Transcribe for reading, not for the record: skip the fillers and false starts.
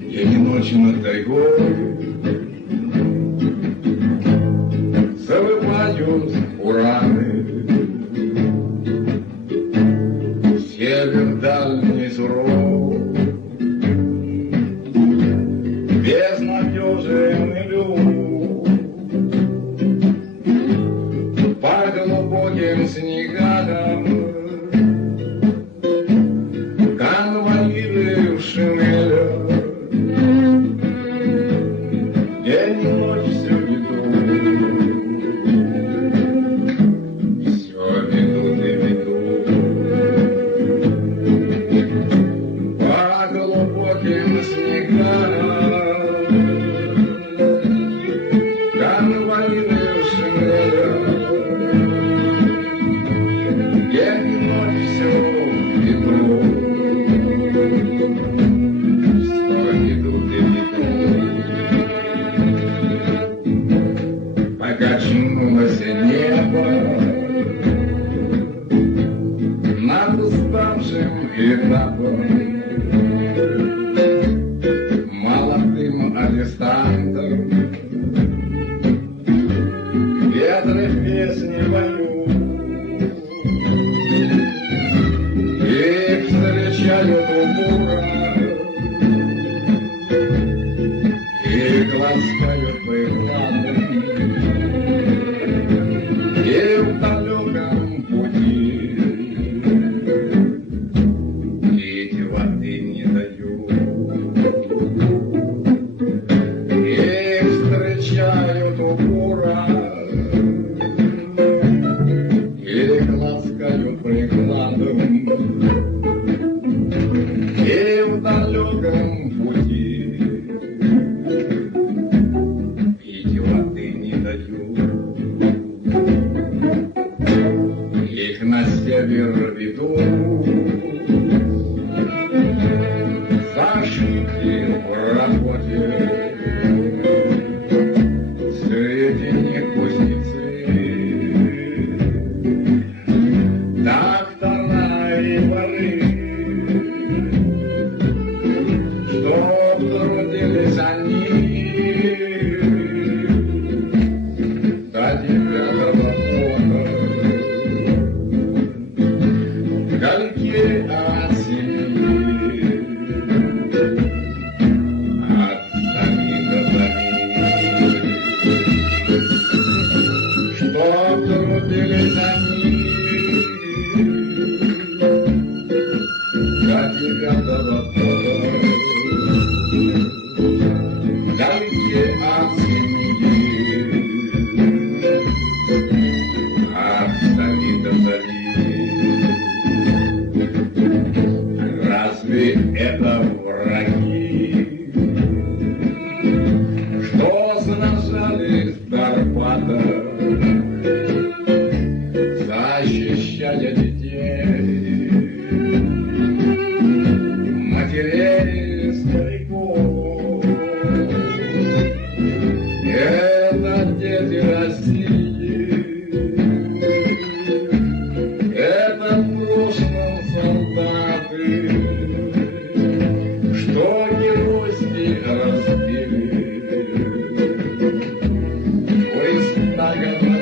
День и ночь над тайгой завывают ураны. Север дальний суров, безнадежен и люд. По глубоким снегам конвоиры шумелят. День и ночь все ведут, все ведут и ведут. По глубоким снегам конвоиры шумелят. День и ночь все ведут, все ведут и ведут. Покачнулось небо над уставшим этапом, молодым арестантом. Ветры в песни поют и встречают убора, и глазкают прикладом. И в далеком пути пить воды не дают, и встречают упора, и ласкают прикладом. И в далеком пути пить воды не дают. Их на север ведут за ошибки в работе. Среди них кузнецы, доктора и воры, что трудились они до 9-го года. Вдалеке от семьи, от зари до зари, что трудились они до 9-го года. Вдалеке от семьи, от зари до зари. Разве это враги, что сражались в Карпатах, защищая детей, матерей, стариков? Это дети России, это в прошлом солдаты, что геройски разбили войска.